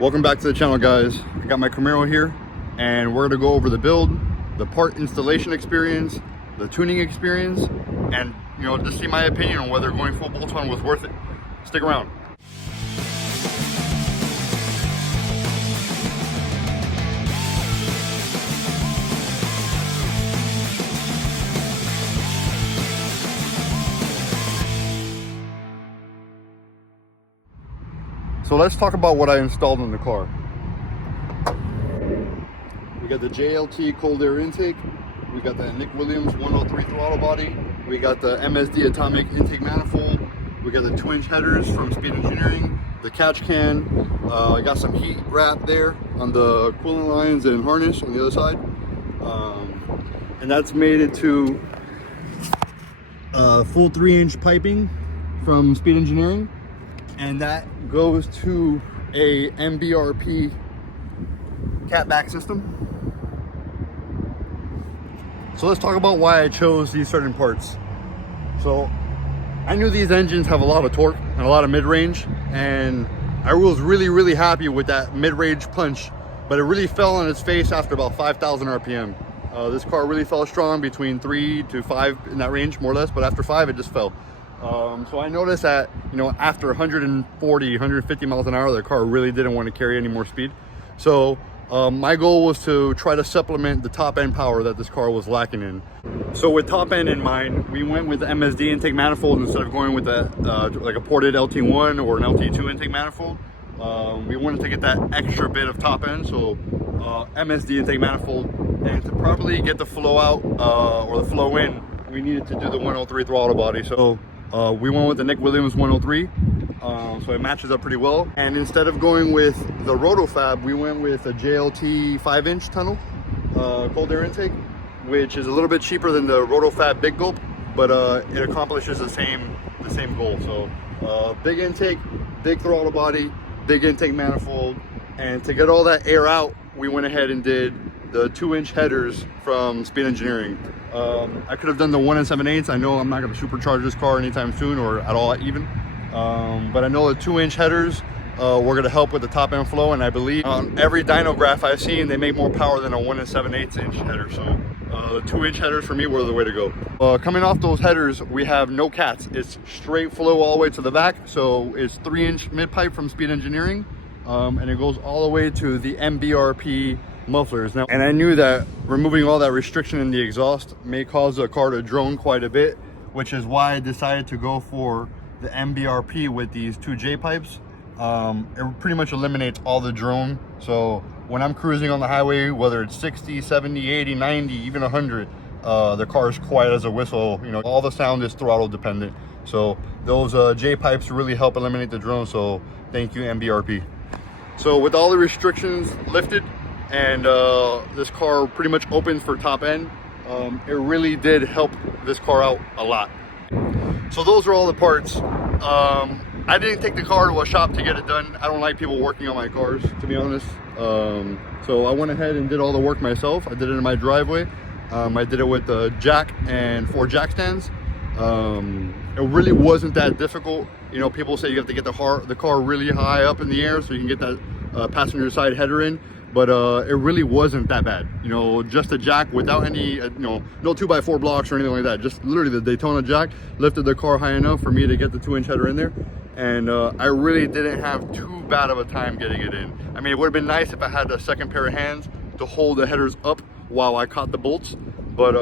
Welcome back to the channel, guys. I got my Camaro here and we're gonna go over the build, the part installation experience, the tuning experience, and just see my opinion on whether going full bolt-on was worth it. Stick around. So let's talk about what I installed in the car. We got the JLT cold air intake. We got the Nick Williams 103 throttle body. We got the MSD atomic intake manifold. We got the 2-inch headers from Speed Engineering. The catch can. I got some heat wrap there on the coolant lines and harness on the other side. And that's made it to full 3-inch piping from Speed Engineering. And that goes to a MBRP catback system. So let's talk about why I chose these certain parts. So I knew these engines have a lot of torque and a lot of mid-range, and I was really happy with that mid-range punch, but it really fell on its face after about 5,000 RPM. This car really fell strong between 3 to 5 in that range, more or less, but after 5 it just fell. So I noticed that, after 140, 150 miles an hour, the car really didn't want to carry any more speed. So my goal was to try to supplement the top end power that this car was lacking in. So with top end in mind, we went with the MSD intake manifold instead of going with the like a ported LT1 or an LT2 intake manifold. We wanted to get that extra bit of top end, so MSD intake manifold, and to properly get the flow out or the flow in, we needed to do the 103 throttle body. So we went with the Nick Williams 103, so it matches up pretty well. And instead of going with the Rotofab, we went with a JLT 5-inch tunnel cold air intake, which is a little bit cheaper than the Rotofab Big Gulp, but it accomplishes the same goal. So big intake, big throttle body, big intake manifold, and to get all that air out, we went ahead and did the 2-inch headers from Speed Engineering. I could have done the 1 7/8. I know I'm not going to supercharge this car anytime soon, or at all even. But I know the 2-inch headers were going to help with the top end flow, and I believe on every dyno graph I've seen, they make more power than a 1 7/8 inch header. So the 2-inch headers for me were the way to go. Coming off those headers, we have no cats. It's straight flow all the way to the back. So it's 3-inch mid pipe from Speed Engineering, and it goes all the way to the MBRP mufflers. Now, and I knew that removing all that restriction in the exhaust may cause the car to drone quite a bit, which is why I decided to go for the MBRP with these 2 J pipes. It pretty much eliminates all the drone. So when I'm cruising on the highway, whether it's 60, 70, 80, 90, even 100, the car is quiet as a whistle. All the sound is throttle dependent. So those J pipes really help eliminate the drone. So thank you, MBRP. So with all the restrictions lifted, and this car pretty much open for top end, it really did help this car out a lot. So those are all the parts. I didn't take the car to a shop to get it done. I don't like people working on my cars, to be honest. So I went ahead and did all the work myself. I did it in my driveway. I did it with the jack and 4 jack stands. It really wasn't that difficult. People say you have to get the car really high up in the air so you can get that passenger side header in. But it really wasn't that bad. Just a jack without any, no 2x4 blocks or anything like that. Just literally the Daytona jack lifted the car high enough for me to get the 2-inch header in there. And I really didn't have too bad of a time getting it in. I mean, it would have been nice if I had a second pair of hands to hold the headers up while I caught the bolts. But,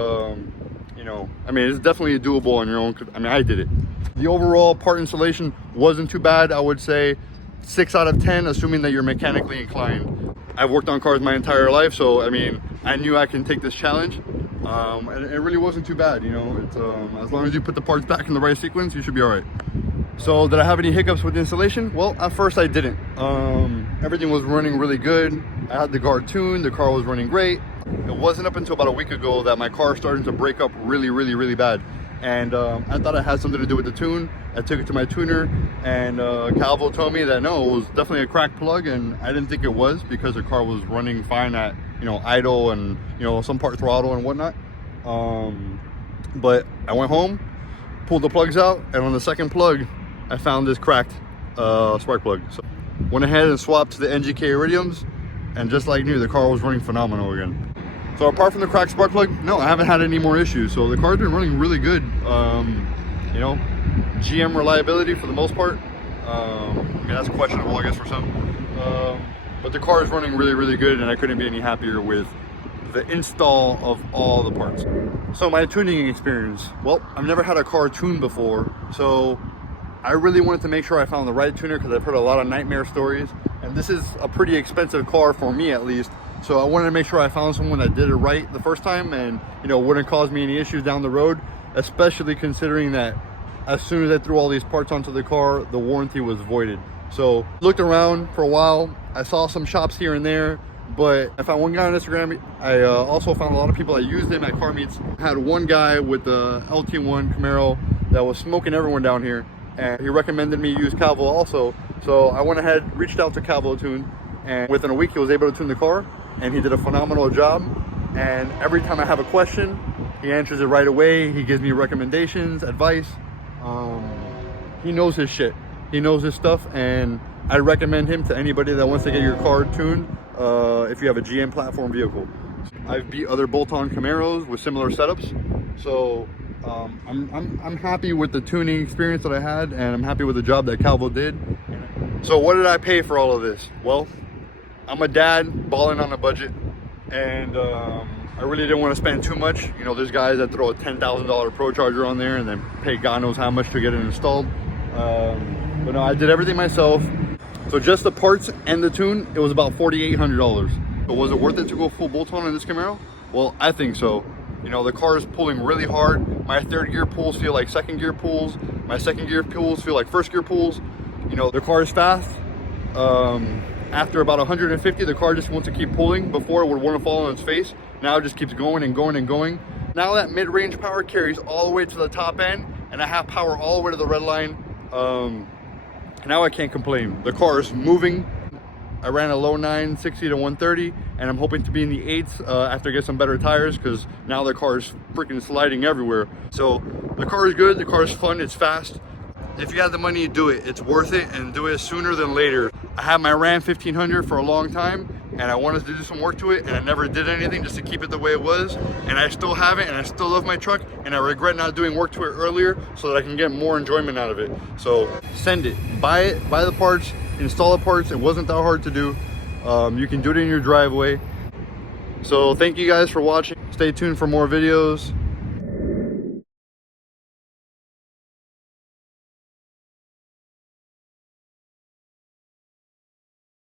it's definitely doable on your own. I did it. The overall part installation wasn't too bad. I would say 6 out of 10, assuming that you're mechanically inclined. I've worked on cars my entire life, so I knew I can take this challenge, and it really wasn't too bad. It's as long as you put the parts back in the right sequence, you should be all right. So did I have any hiccups with the installation? Well, at first I didn't. Everything was running really good. I had the car tuned, the car was running great. It wasn't up until about a week ago that my car started to break up really bad. And I thought it had something to do with the tune. I took it to my tuner, and Calvo told me that no, it was definitely a cracked plug, and I didn't think it was because the car was running fine at idle and some part throttle and whatnot. But I went home, pulled the plugs out, and on the second plug I found this cracked spark plug. So Went ahead and swapped to the NGK Iridiums, and just like new, the car was running phenomenal again. So apart from the cracked spark plug, no, I haven't had any more issues. So the car's been running really good. You know, GM reliability for the most part. I mean, that's questionable, I guess, for some. But the car is running really, really good, and I couldn't be any happier with the install of all the parts. So my tuning experience, well, I've never had a car tuned before, so I really wanted to make sure I found the right tuner because I've heard a lot of nightmare stories, and this is a pretty expensive car for me at least. So I wanted to make sure I found someone that did it right the first time and, you know, wouldn't cause me any issues down the road, especially considering that as soon as I threw all these parts onto the car, the warranty was voided. So looked around for a while. I saw some shops here and there, but I found one guy on Instagram. I also found a lot of people that used him at car meets. I had one guy with the LT1 Camaro that was smoking everyone down here, and he recommended me use Calvo also. So I went ahead, reached out to Calvotuned, and within a week he was able to tune the car, and he did a phenomenal job. And every time I have a question, he answers it right away. He gives me recommendations, advice. He knows his shit. He knows his stuff, and I recommend him to anybody that wants to get your car tuned if you have a GM platform vehicle. I've beat other bolt-on Camaros with similar setups, so I'm happy with the tuning experience that I had, and I'm happy with the job that Calvo did. So what did I pay for all of this? Well, I'm a dad balling on a budget, and I really didn't want to spend too much. You know, there's guys that throw a $10,000 Pro Charger on there and then pay God knows how much to get it installed. But no, I did everything myself. So just the parts and the tune, it was about $4,800. But was it worth it to go full bolt-on in this Camaro? Well, I think so. You know, the car is pulling really hard. My third gear pulls feel like second gear pulls. My second gear pulls feel like first gear pulls. You know, the car is fast. After about 150, the car just wants to keep pulling. Before it would want to fall on its face. Now it just keeps going and going and going. Now that mid-range power carries all the way to the top end, and I have power all the way to the red line. Now I can't complain. The car is moving. I ran a low 960 to 130, and I'm hoping to be in the 8s after I get some better tires, because now the car is freaking sliding everywhere. So the car is good, the car is fun, it's fast. If you have the money, do it. It's worth it, and do it sooner than later. I had my Ram 1500 for a long time, and I wanted to do some work to it, and I never did anything just to keep it the way it was, and I still have it, and I still love my truck, and I regret not doing work to it earlier so that I can get more enjoyment out of it. So send it, buy the parts, install the parts. It wasn't that hard to do. You can do it in your driveway. So thank you guys for watching. Stay tuned for more videos.